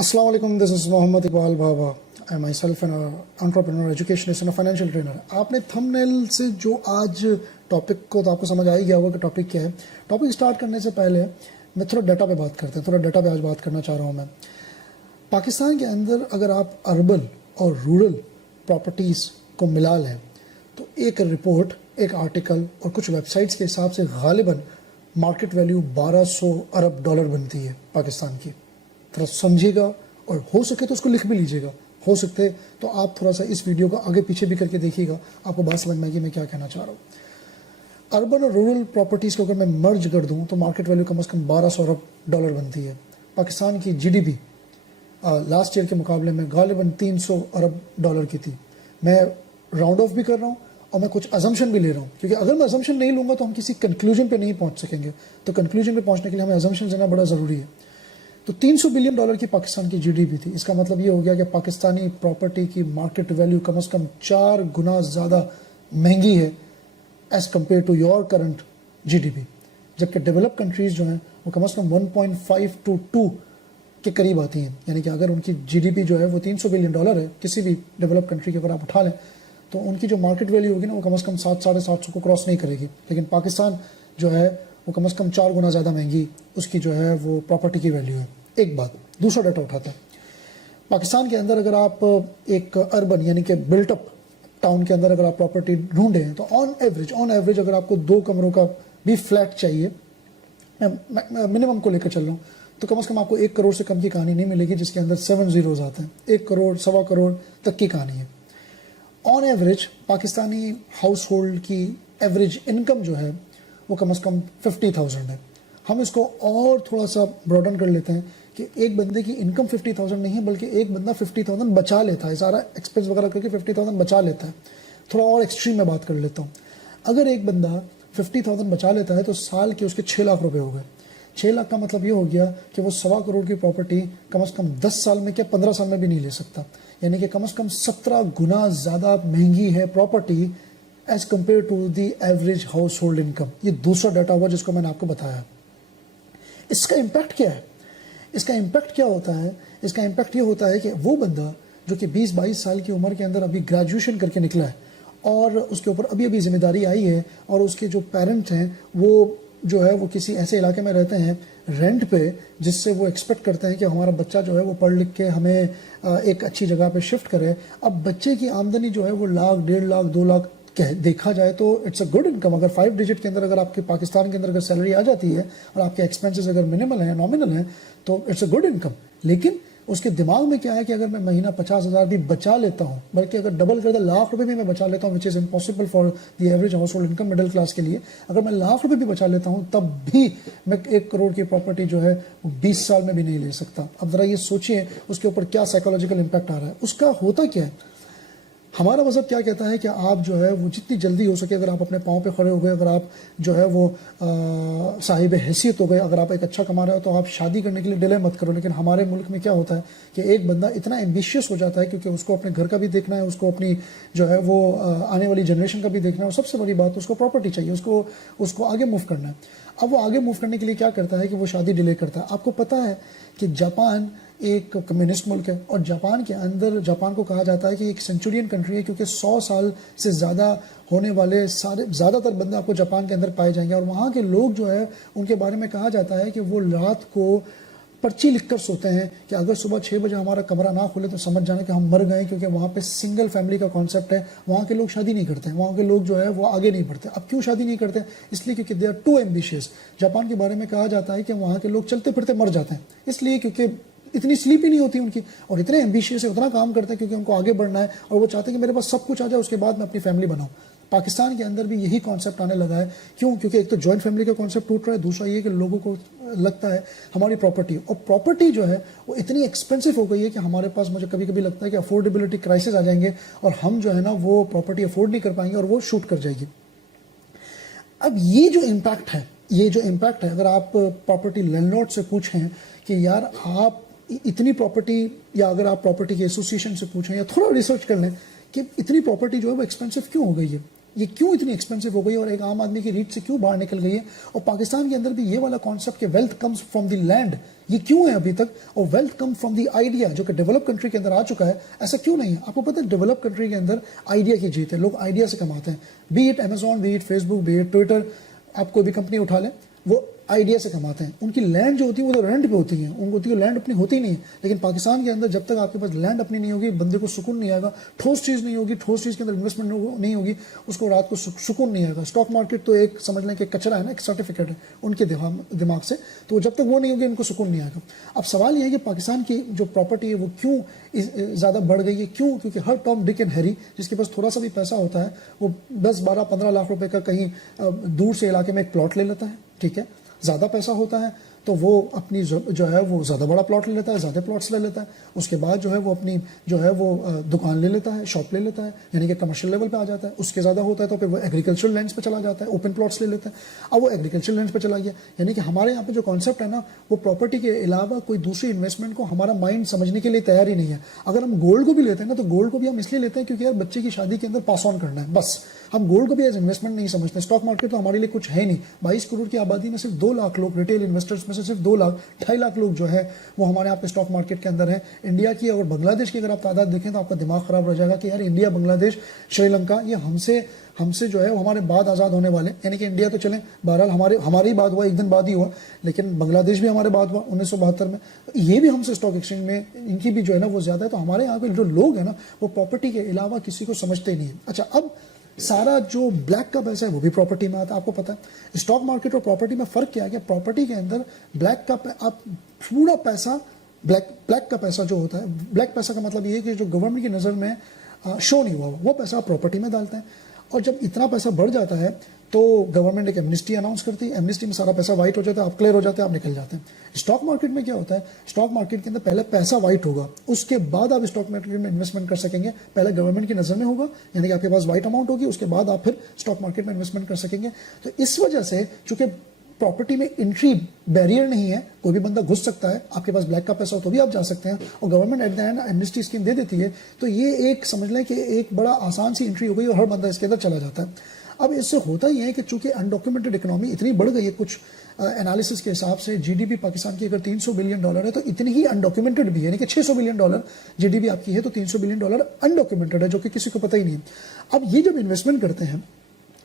Assalamu alaikum, this is Mohammad Iqbal Baba. I am myself an entrepreneur, educationist and a financial trainer. आपने thumbnail से जो आज topic को तो आपको समझ आ ही गया होगा कि टॉपिक क्या है. टॉपिक स्टार्ट करने से पहले मैं थोड़ा डाटा पे बात करते हैं. थोड़ा डाटा पे आज बात करना चाह रहा हूँ मैं. पाकिस्तान के अंदर अगर आप अर्बन और रूरल प्रॉपर्टीज़ को मिला लें तो एक रिपोर्ट, एक आर्टिकल और कुछ वेबसाइट्स के हिसाब से गालिबन मार्केट वैल्यू 1200 अरब डॉलर बनती है पाकिस्तान की. थोड़ा समझिएगा और हो सके तो उसको लिख भी लीजिएगा. हो सकते तो आप थोड़ा सा इस वीडियो को आगे पीछे भी करके देखिएगा, आपको बात समझ में आएगी मैं क्या कहना चाह रहा हूँ. अर्बन और रूरल प्रॉपर्टीज़ को अगर मैं मर्ज कर दूँ तो मार्केट वैल्यू कम से कम 1200 अरब डॉलर बनती है. पाकिस्तान की जीडीपी लास्ट ईयर के मुकाबले में गालिबन 300 अरब डॉलर की थी. मैं राउंड ऑफ भी कर रहा हूँ और मैं कुछ अजम्पशन भी ले रहा हूँ, क्योंकि अगर मैं अजम्पशन नहीं लूँगा तो हम किसी कंक्लूजन पे नहीं पहुँच सकेंगे. तो कंक्लूजन पे पहुँचने के लिए हमें अजम्पशन लेना बड़ा ज़रूरी है. तो 300 बिलियन डॉलर की पाकिस्तान की जीडीपी थी. इसका मतलब ये हो गया कि पाकिस्तानी प्रॉपर्टी की मार्केट वैल्यू कम से कम 4 गुना ज़्यादा महंगी है as compared to your current GDP. जबकि डेवलप कंट्रीज़ जो हैं वो कम से कम 1.5 to 2 के करीब आती हैं. यानी कि अगर उनकी जीडीपी जो है वो 300 बिलियन डॉलर है किसी भी डेवलप कंट्री की अगर आप उठा लें तो उनकी जो मार्केट वैल्यू होगी ना वो कम से कम 700-750 को क्रॉस नहीं करेगी. लेकिन पाकिस्तान जो है वो कम से कम 4 गुना ज़्यादा महंगी उसकी जो है वो प्रॉपर्टी की वैल्यू है. एक बात. दूसरा डाटा उठाते हैं. पाकिस्तान के अंदर अगर आप एक अर्बन यानी कि बिल्टअप टाउन के अंदर अगर आप प्रॉपर्टी ढूंढें तो ऑन एवरेज अगर आपको 2 कमरों का भी फ्लैट चाहिए, मैं मिनिमम को लेकर चल रहा हूँ, तो कम से कम आपको 1 करोड़ से कम की कहानी नहीं मिलेगी जिसके अंदर 7 zeros आते हैं. 1 करोड़, 1.25 करोड़ तक की कहानी है. On average Pakistani house hold की एवरेज इनकम जो है वो कम से कम 50,000 है. हम इसको और थोड़ा सा ब्रॉडन कर लेते हैं कि एक बंदे की इनकम 50,000 नहीं है बल्कि एक बंदा 50,000 बचा लेता है. सारा एक्सपेंस वगैरह करके 50,000 बचा लेता है. थोड़ा और एक्सट्रीम में बात कर लेता हूँ. अगर एक बंदा 50,000 बचा लेता है तो साल के उसके 6 लाख रुपए हो गए. 6 लाख का मतलब ये हो गया कि वो 1.25 करोड़ की प्रॉपर्टी कम से कम 10 साल में क्या 15 साल में भी नहीं ले सकता. यानी कि कम से कम 17 गुना ज़्यादा महंगी है property as compared to the average household income. ये दूसरा डाटा हुआ जिसको मैंने आपको बताया. इसका इम्पैक्ट क्या है? इसका इम्पैक्ट क्या होता है? इसका इम्पैक्ट ये होता है कि वो बंदा जो कि 20-22 साल की उम्र के अंदर अभी ग्रेजुएशन करके निकला है और उसके ऊपर अभी जिम्मेदारी आई है और उसके जो पेरेंट्स हैं वो जो है वो किसी ऐसे इलाके में रहते हैं रेंट पे जिससे वो एक्सपेक्ट करते हैं कि हमारा बच्चा जो है वो पढ़ लिख के हमें एक अच्छी जगह पे शिफ्ट करे. अब बच्चे की आमदनी जो है वो लाख, 1.5 लाख, 2 लाख देखा जाए तो इट्स अ गुड इनकम. अगर 5 डिजिट के अंदर अगर आपके पाकिस्तान के अंदर अगर सैलरी आ जाती है और आपके एक्सपेंसेस अगर मिनिमल हैं, नॉमिनल हैं, तो इट्स अ गुड इनकम. लेकिन उसके दिमाग में क्या है कि अगर मैं महीना 50,000 भी बचा लेता हूँ, बल्कि अगर डबल कर दे लाख रुपए भी मैं बचा लेता हूँ, which is impossible for the average household income middle class के लिए, अगर मैं लाख रुपए भी बचा लेता हूँ तब भी मैं 1 करोड़ की प्रॉपर्टी जो है वो 20 साल में भी नहीं ले सकता. अब ज़रा ये सोचिए उसके ऊपर क्या साइकोलॉजिकल इम्पैक्ट आ रहा है. उसका होता क्या है? हमारा मज़हब क्या कहता है कि आप जो है वो जितनी जल्दी हो सके अगर आप अपने पाँव पे खड़े हो गए, अगर आप जो है वो साहिब हैसियत हो गए, अगर आप एक अच्छा कमा रहे हो तो आप शादी करने के लिए डिले मत करो. लेकिन हमारे मुल्क में क्या होता है कि एक बंदा इतना एम्बिशियस हो जाता है क्योंकि उसको अपने घर का भी देखना है, उसको अपनी जो है वो आने वाली जनरेशन का भी देखना है और सबसे बड़ी बात उसको प्रॉपर्टी चाहिए, उसको आगे मूव करना है. अब वो आगे मूव करने के लिए क्या करता है कि वो शादी डिले करता है. आपको पता है कि जापान एक कम्युनिस्ट मुल्क है और जापान के अंदर जापान को कहा जाता है कि एक सेंचुरियन कंट्री है क्योंकि 100 साल से ज़्यादा होने वाले ज़्यादातर बंदे आपको जापान के अंदर पाए जाएंगे. और वहाँ के लोग जो है उनके बारे में कहा जाता है कि वो रात को पर्ची लिख कर सोते हैं कि अगर सुबह 6 बजे हमारा कमरा ना खुले तो समझ जाना कि हम मर गए, क्योंकि वहाँ पे सिंगल फैमिली का कॉन्सेप्ट है. वहाँ के लोग शादी नहीं करते हैं, वहाँ के लोग जो है वो आगे नहीं बढ़ते. अब क्यों शादी नहीं करते? इसलिए क्योंकि they are too ambitious. Japan के बारे में कहा जाता है कि वहाँ के लोग चलते फिरते मर जाते हैं, इसलिए क्योंकि इतनी स्लीप ही नहीं होती उनकी, और इतने एम्बिशियस है, उतना काम करते हैं क्योंकि उनको आगे बढ़ना है और वो चाहते हैं कि मेरे पास सब कुछ आ जाए उसके बाद मैं अपनी फैमिली बनाऊँ. पाकिस्तान के अंदर भी यही कॉन्सेप्ट आने लगा है. क्यों? क्योंकि एक तो जॉइंट फैमिली का कॉन्सेप्ट टूट रहा है, दूसरा ये कि लोगों को लगता है हमारी प्रॉपर्टी, और प्रॉपर्टी जो है वो इतनी एक्सपेंसिव हो गई है कि हमारे पास, मुझे कभी कभी लगता है कि अफोर्डेबिलिटी क्राइसिस आ जाएंगे और हम जो है ना वो प्रॉपर्टी अफोर्ड नहीं कर पाएंगे और वो शूट कर जाएगी. अब ये जो इम्पैक्ट है अगर आप प्रॉपर्टी लैंडलॉर्ड से पूछें कि यार आप इतनी प्रॉपर्टी, या अगर आप प्रॉपर्टी के एसोसिएशन से पूछें या थोड़ा रिसर्च कर लें कि इतनी प्रॉपर्टी जो है वो एक्सपेंसिव क्यों हो गई है, ये क्यों इतनी एक्सपेंसिव हो गई और एक आम आदमी की रीच से क्यों बाहर निकल गई है? और पाकिस्तान के अंदर भी ये वाला कॉन्सेप्ट कि wealth comes from the land, ये क्यों है अभी तक? और wealth come from the idea, जो कि डेवलप कंट्री के अंदर आ चुका है, ऐसा क्यों नहीं है? आपको पता है डेवलप कंट्री के अंदर आइडिया की जीत है, लोग आइडिया से कमाते हैं, B it Amazon, B it Facebook, B it Twitter, आप कोई भी कंपनी उठा लें, वो आइडिया से कमाते हैं। उनकी लैंड जो होती है वो तो रेंट पे होती है, उनको लैंड अपनी होती नहीं है। लेकिन पाकिस्तान के अंदर जब तक आपके पास लैंड अपनी नहीं होगी, बंदे को सुकून नहीं आएगा, ठोस चीज़ नहीं होगी, ठोस चीज़ के अंदर इन्वेस्टमेंट नहीं होगी, उसको रात को सुकून नहीं आएगा। स्टॉक मार्केट तो एक समझ लें कि कचरा है ना, एक सर्टिफिकेट है उनके दिमाग से, तो जब तक वो नहीं होगी उनको सुकून नहीं आएगा। अब सवाल ये है कि पाकिस्तान की जो प्रॉपर्टी है वो क्यों ज़्यादा बढ़ गई है? क्यों? क्योंकि हर टॉम डिक एंड हैरी जिसके पास थोड़ा सा भी पैसा होता है वो 10, 12, 15 लाख रुपए का कहीं दूर से इलाके में एक प्लॉट ले लेता है, ठीक है। ज़्यादा पैसा होता है तो वो अपनी जो है वो ज़्यादा बड़ा प्लॉट ले लेता है, ज़्यादा प्लॉट्स ले लेता है। उसके बाद जो है वो अपनी जो है वो दुकान ले लेता है, शॉप ले लेता है, यानी कि कमर्शियल लेवल पे आ जाता है। उसके ज़्यादा होता है तो फिर वो एग्रीकल्चरल लैंड्स पे चला जाता है, ओपन प्लॉट्स ले लेता है। अब वो एग्रीकल्चरल लैंड्स पे चला गया, यानी कि हमारे यहाँ पे जो कॉन्सेप्ट है ना, वो प्रॉपर्टी के अलावा कोई दूसरी इन्वेस्टमेंट को हमारा माइंड समझने के लिए तैयार ही नहीं है। अगर हम गोल्ड को भी लेते हैं ना, तो गोल्ड को भी हम इसलिए लेते हैं क्योंकि यार बच्चे की शादी के अंदर पास ऑन करना है, बस। हम गोल्ड को भी एज इन्वेस्टमेंट नहीं समझते। स्टॉक मार्केट तो हमारे लिए कुछ है नहीं। 22 करोड़ की आबादी में सिर्फ 2 लाख लोग, रिटेल इन्वेस्टर्स में से सिर्फ 2 लाख, 2.5 लाख लोग जो है वो हमारे यहाँ पे स्टॉक मार्केट के अंदर है। इंडिया की और बांग्लादेश की अगर आप तादाद देखें तो आपका दिमाग खराब हो जाएगा कि यार इंडिया, बांग्लादेश, श्रीलंका, ये हमसे जो है वो हमारे बाद आज़ाद होने वाले। यानी कि इंडिया तो चले बहरहाल हमारे ही बाद हुआ, एक दिन बाद ही हुआ, लेकिन बांग्लादेश भी हमारे बाद हुआ 1972 में। ये भी हमसे स्टॉक एक्सचेंज में इनकी भी जो है ना वो ज़्यादा है। तो हमारे यहाँ पे जो लोग हैं ना वो प्रॉपर्टी के अलावा किसी को समझते ही नहीं है। अच्छा, अब सारा जो ब्लैक का पैसा है वो भी प्रॉपर्टी में आता है। आपको पता है स्टॉक मार्केट और प्रॉपर्टी में फ़र्क क्या है? कि प्रॉपर्टी के अंदर ब्लैक का आप पूरा पैसा, ब्लैक का पैसा जो होता है, ब्लैक पैसा का मतलब ये है कि जो गवर्नमेंट की नज़र में शो नहीं हुआ वो पैसा आप प्रॉपर्टी में डालते हैं। और जब इतना पैसा बढ़ जाता है तो गवर्नमेंट एक एमनिस्टी अनाउंस करती है, एमनिस्टी में सारा पैसा वाइट हो जाता है, आप क्लियर हो जाते हैं, आप निकल जाते हैं। स्टॉक मार्केट में क्या होता है? स्टॉक मार्केट के अंदर पहले पैसा वाइट होगा, उसके बाद आप स्टॉक मार्केट में इन्वेस्टमेंट कर सकेंगे। पहले गवर्नमेंट की नज़र में होगा, यानी कि आपके पास वाइट अमाउंट होगी, उसके बाद आप फिर स्टॉक मार्केट में इन्वेस्टमेंट कर सकेंगे। तो इस वजह से चूंकि प्रॉपर्टी में एंट्री बैरियर नहीं है, कोई भी बंदा घुस सकता है, आपके पास ब्लैक का पैसा हो तो भी आप जा सकते हैं, और government at the end amnesty scheme दे देती है। तो ये एक समझ लें कि एक बड़ा आसान सी एंट्री हो गई और हर बंदा इसके अंदर चला जाता है। अब इससे होता ही है कि चूंकि अनडॉक्यूमेंटेड इकोनॉमी इतनी बढ़ गई है, कुछ एनालिसिस के हिसाब से जीडीपी पाकिस्तान की अगर $300 बिलियन है तो इतनी ही अनडॉक्यूमेंटेड भी है, यानी कि $600 बिलियन जीडीपी आपकी है तो $300 बिलियन अनडॉक्यूमेंटेड है, जो कि किसी को पता ही नहीं है। अब ये जब इन्वेस्टमेंट करते हैं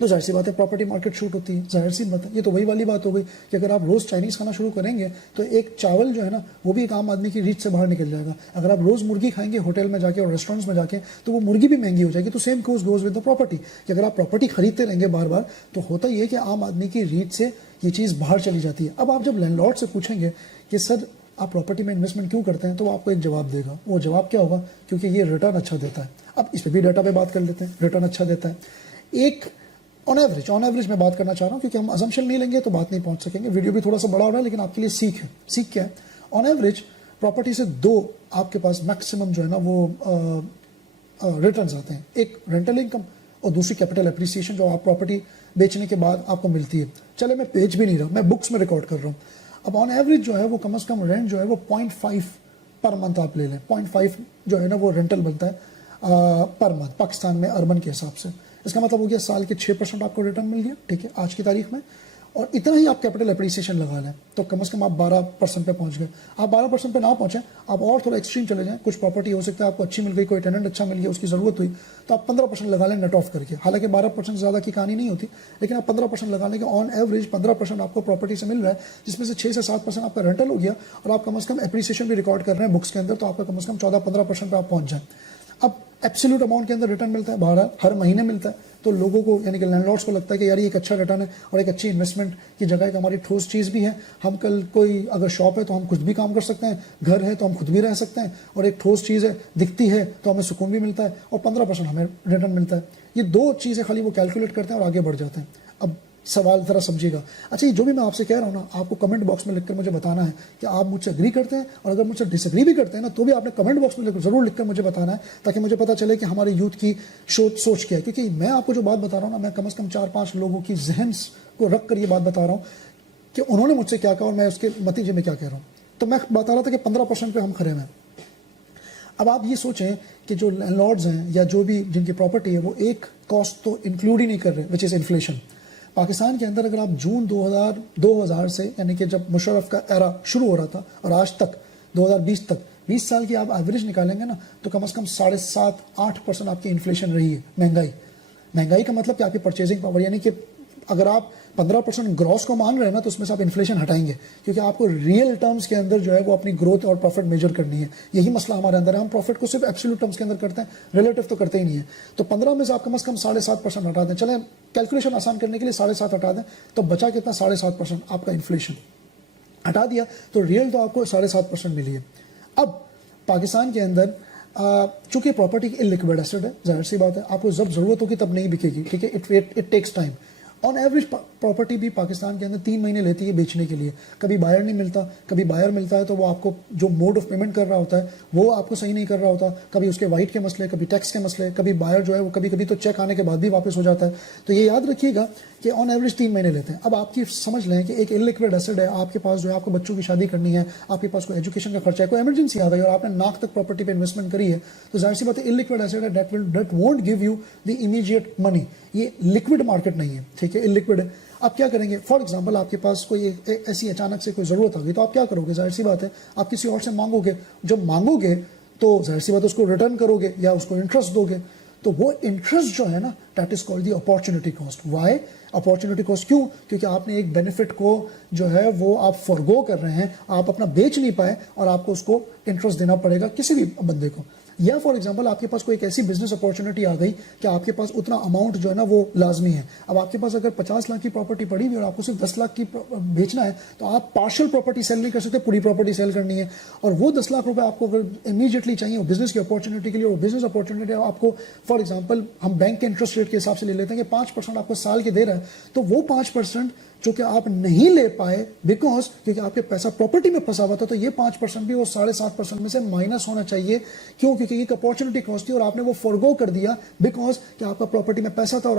तो जाहिर सी बात है प्रॉपर्टी मार्केट शूट होती है, जाहिर सी बात है। ये तो वही वाली बात हो गई कि अगर आप रोज़ चाइनीज़ खाना शुरू करेंगे तो एक चावल जो है ना वो भी एक आम आदमी की रीच से बाहर निकल जाएगा। अगर आप रोज़ मुर्गी खाएंगे होटल में जाके और रेस्टोरेंट्स में जाके तो वो मुर्गी भी महंगी हो जाएगी। तो same goes with the property कि अगर आप प्रॉपर्टी खरीदते रहेंगे बार बार तो होता ही है कि आम आदमी की रीच से ये चीज़ बाहर चली जाती है। अब आप जब लैंडलॉर्ड से पूछेंगे कि सर आप प्रॉपर्टी में इन्वेस्टमेंट क्यों करते हैं, तो वो आपको एक जवाब देगा। वो जवाब क्या होगा? क्योंकि ये रिटर्न अच्छा देता है। अब इस पर भी डाटा पे बात कर लेते हैं। रिटर्न अच्छा देता है, एक ऑन एवरेज मैं बात करना चाह रहा हूँ, क्योंकि हम अजम्पशन नहीं लेंगे तो बात नहीं पहुँच सकेंगे। वीडियो भी थोड़ा सा बड़ा हो रहा है लेकिन आपके लिए सीख है। सीख क्या है? ऑन एवरेज प्रॉपर्टी से 2 आपके पास मैक्सिमम जो है ना वो रिटर्न्स आते हैं। एक रेंटल इनकम और दूसरी कैपिटल एप्रिसिएशन, जो आप प्रॉपर्टी बेचने के बाद आपको मिलती है। चले मैं बेच भी नहीं रहा, मैं बुक्स में रिकॉर्ड कर रहा हूँ। अब ऑन एवरेज जो है वो कम से कम रेंट जो है वो 0.5 पर मंथ आप ले लें। 0.5 जो है ना वो रेंटल बनता है पर मंथ पाकिस्तान में अर्बन के हिसाब से। इसका मतलब हो गया साल के 6% आपको रिटर्न मिल गया, ठीक है, आज की तारीख में। और इतना ही आप कैपिटल एप्रिसिएशन लगा लें तो कम से कम आप 12% पे पहुंच गए। आप 12% पे ना पहुंचे, आप और थोड़ा एक्सट्रीम चले जाएं। कुछ प्रॉपर्टी हो सकता है आपको अच्छी मिल गई, कोई टेनेंट अच्छा मिल गया, उसकी ज़रूरत हुई तो आप 15% लगा लें नेट ऑफ करके। हालांकि 12% से ज़्यादा की कहानी नहीं होती, लेकिन आप 15% लगा लें कि ऑन एवरेज 15% आपको प्रॉपर्टी से मिल रहा है, जिसमें से 6 से 7% आपका रेंटल हो गया और आप कम से कम एप्रिसिएशन भी रिकॉर्ड कर रहे हैं बुक्स के अंदर, तो आपका कम से कम 14-15% पे आप पहुंच जाए। अब एब्सोल्यूट अमाउंट के अंदर रिटर्न मिलता है, बहरहाल हर महीने मिलता है, तो लोगों को यानी कि लैंडलॉर्ड्स को लगता है कि यार ये एक अच्छा रिटर्न है और एक अच्छी इन्वेस्टमेंट की जगह एक हमारी ठोस चीज़ भी है। हम कल कोई अगर शॉप है तो हम खुद भी काम कर सकते हैं, घर है तो हम खुद भी रह सकते हैं, और एक ठोस चीज़ है, दिखती है तो हमें सुकून भी मिलता है, और 15% हमें रिटर्न मिलता है। ये 2 चीज़ें खाली वो कैलकुलेट करते हैं और आगे बढ़ जाते हैं। अब सवाल ज़रा समझिएगा। अच्छा, ये जो भी मैं आपसे कह रहा हूँ ना, आपको कमेंट बॉक्स में लिखकर मुझे बताना है कि आप मुझसे एग्री करते हैं, और अगर मुझसे डिसएग्री भी करते हैं ना तो भी आपने कमेंट बॉक्स में ज़रूर लिखकर मुझे बताना है, ताकि मुझे पता चले कि हमारे यूथ की सोच क्या है। क्योंकि मैं आपको जो बात बता रहा हूँ ना, मैं कम से कम 4-5 लोगों की जहन को रख कर ये बात बता रहा हूँ कि उन्होंने मुझसे क्या कहा और मैं उसके नतीजे में क्या कह रहा हूँ। तो मैं बता रहा था कि 15% पे हम खड़े हैं। اب آپ یہ سوچیں کہ جو لینڈ لارڈز ہیں یا جو بھی جن کی پراپرٹی ہے وہ ایک کاسٹ تو انکلوڈ ہی نہیں کر رہے وچ از انفلیشن. پاکستان کے اندر اگر آپ جون 2000 سے یعنی کہ جب مشرف کا ایرا شروع ہو رہا تھا اور آج تک 2020 تک 20 سال کی آپ ایوریج نکالیں گے نا تو کم از کم 7.5-8% آپ کی انفلیشن رہی ہے. مہنگائی کا مطلب کہ آپ کی پرچیزنگ پاور یعنی کہ اگر آپ 15% گراس کو مان رہے ہیں نا تو اس میں سے آپ انفلیشن ہٹائیں گے کیونکہ آپ کو ریئل ٹرمز کے اندر جو ہے وہ اپنی گروتھ اور پروفٹ میجر کرنی ہے. یہی مسئلہ ہمارے اندر ہے, ہم پروفٹ کو صرف ایبسولوٹ ٹرمز کے اندر کرتے ہیں, ریلیٹو تو کرتے ہی نہیں ہیں. تو 15 میں سے آپ کم از کم 7.5% ہٹا دیں, چلیں کیلکولیشن آسان کرنے کے لیے 7.5 ہٹا دیں تو بچا کتنا 7.5% آپ کا انفلیشن ہٹا دیا تو ریئل تو آپ کو 7.5% ملی ہے. اب پاکستان کے اندر چونکہ پراپرٹی ان لیکوڈ ایسٹ ہے, ظاہر سی بات ہے آپ کو جب ضرورت ہوگی تب نہیں بکے گی, ٹھیک ہے, it takes time. On average property بھی پاکستان کے اندر 3 مہینے لیتی ہے بیچنے کے لیے. کبھی بائر نہیں ملتا, کبھی بائر ملتا ہے تو وہ آپ کو جو موڈ آف پیمنٹ کر رہا ہوتا ہے وہ آپ کو صحیح نہیں کر رہا ہوتا, کبھی اس کے وائٹ کے مسئلے, کبھی ٹیکس کے مسئلے, کبھی بائر جو ہے وہ کبھی تو چیک آنے کے بعد بھی واپس ہو جاتا ہے. تو یہ یاد رکھیے گا کہ آن ایوریج 3 مہینے لیتے ہیں. اب آپ کی سمجھ لیں کہ ایک ان لیکوڈ ایسٹ ہے, آپ کے پاس جو ہے آپ کو بچوں کی شادی کرنی ہے, آپ کے پاس کوئی ایجوکیشن کا خرچہ ہے, کوئی ایمرجنسی آ گئی اور آپ نے ناک تک پراپرٹی پہ انویسٹمنٹ کری ہے تو ظاہر سی بات ہے ان لیکوڈ ایسٹ ہے that won't give you the immediate money. یہ لیکوڈ مارکیٹ نہیں ہے, ٹھیک ہے, ان لیکوڈ ہے. آپ کیا کریں گے, فار ایگزامپل آپ کے پاس کوئی ایسی اچانک سے کوئی ضرورت آ گئی تو آپ کیا کرو گے, ظاہر سی بات ہے آپ کسی اور سے مانگو گے. جب مانگو گے تو ظاہر سی بات ہے اس کو ریٹرن کرو گے یا اس کو انٹرسٹ دو گے. تو وہ انٹرسٹ جو ہے نا that is called the opportunity cost. Why opportunity cost? کیوں؟ کیونکہ آپ نے ایک بینیفٹ کو جو ہے وہ آپ فورگو کر رہے ہیں, آپ اپنا بیچ نہیں پائے اور آپ کو اس کو انٹرسٹ دینا پڑے گا کسی بھی بندے کو. یا فار ایگزامپل آپ کے پاس کوئی ایک ایسی بزنس اپارچونٹی آ گئی کہ آپ کے پاس اتنا اماؤنٹ جو ہے نا وہ لازمی ہے. اب آپ کے پاس اگر 50 لاکھ کی پراپرٹی پڑی ہوئی اور آپ کو صرف 10 لاکھ کی بیچنا ہے تو آپ پارشل پراپرٹی سیل نہیں کر سکتے, پوری پراپرٹی سیل کرنی ہے. اور وہ 10 لاکھ روپے آپ کو اگر امیجیٹلی چاہیے بزنس کی اپارچونٹی کے لیے, اور بزنس اپارچونٹی آپ کو فار ایگزامپل ہم بینک کے انٹرسٹ ریٹ کے حساب سے لے لیتے ہیں کہ 5% آپ کو سال کے دے رہا ہے, تو وہ 5% جو کہ آپ نہیں لے پائے بیکاز کیونکہ آپ کے پیسہ پراپرٹی میں پھنسا ہوا تھا, تو یہ 5% بھی وہ 7.5% میں سے مائنس ہونا چاہیے. کیوں؟ کیونکہ یہ ایک اپارچونٹی کاسٹ تھی اور آپ نے وہ فورگو کر دیا بیکاز کہ آپ کا پراپرٹی میں پیسہ تھا اور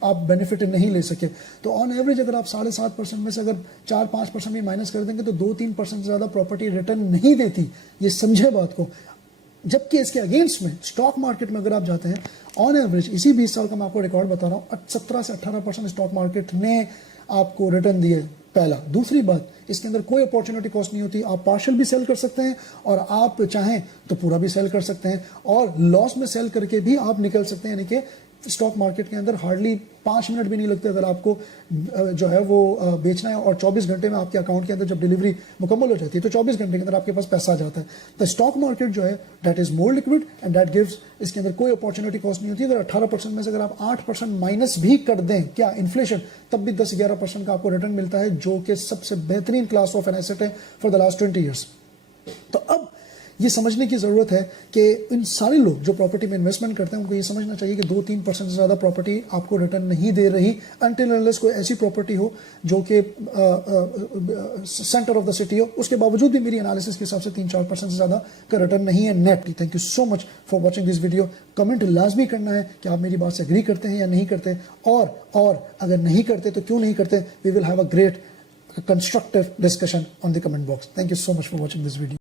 آپ بینیفٹ نہیں لے سکے. تو آن ایوریج اگر آپ 7.5% میں سے اگر 4-5% بھی مائنس کر دیں گے تو 2-3% سے زیادہ پراپرٹی ریٹرن نہیں دیتی. یہ سمجھے بات کو. جبکہ اس کے اگینسٹ میں اسٹاک مارکیٹ میں اگر آپ جاتے ہیں آن ایوریج اسی 20 سال کا میں آپ کو ریکارڈ بتا رہا ہوں, 17 سے 18% اسٹاک مارکیٹ نے آپ کو ریٹرن دیے. پہلا. دوسری بات, اس کے اندر کوئی اپارچونٹی کاسٹ نہیں ہوتی, آپ پارشل بھی سیل کر سکتے ہیں اور آپ چاہیں تو پورا بھی سیل کر سکتے ہیں, اور لاس میں سیل کر کے بھی آپ نکل سکتے ہیں. یعنی کہ اسٹاک مارکیٹ کے اندر ہارڈلی 5 منٹ بھی نہیں لگتے اگر آپ کو جو ہے وہ بیچنا ہے, اور 24 گھنٹے میں آپ کے اکاؤنٹ کے اندر جب ڈیلیوری مکمل ہو جاتی ہے تو 24 گھنٹے کے اندر آپ کے پاس پیسہ آ جاتا ہے. تو اسٹاک مارکیٹ جو ہے that is more liquid and that gives, اس کے اندر کوئی اپارچونٹی کاسٹ نہیں ہوتی. اگر 18% میں سے اگر آپ 8% مائنس بھی کر دیں کیا انفلیشن, تب بھی 10-11% کا آپ کو ریٹرن ملتا ہے, جو کہ سب سے بہترین کلاس آف این ایسٹ ہے فار دا لاسٹ 20 ایئرس. تو اب یہ سمجھنے کی ضرورت ہے کہ ان سارے لوگ جو پراپرٹی میں انویسٹمنٹ کرتے ہیں ان کو یہ سمجھنا چاہیے کہ 2-3% سے زیادہ پراپرٹی آپ کو ریٹرن نہیں دے رہی انٹل انلیس کوئی ایسی پراپرٹی ہو جو کہ سینٹر آف دا سٹی ہو. اس کے باوجود بھی میری انالیسس کے حساب سے 3-4% سے زیادہ کا ریٹرن نہیں ہے net. Thank you so much for watching this video. Comment لازمی کرنا ہے کہ آپ میری بات سے اگری کرتے ہیں یا نہیں کرتے, اور اگر نہیں کرتے تو کیوں نہیں کرتے. We will have a great constructive discussion on the comment box. Thank you so much for watching this video.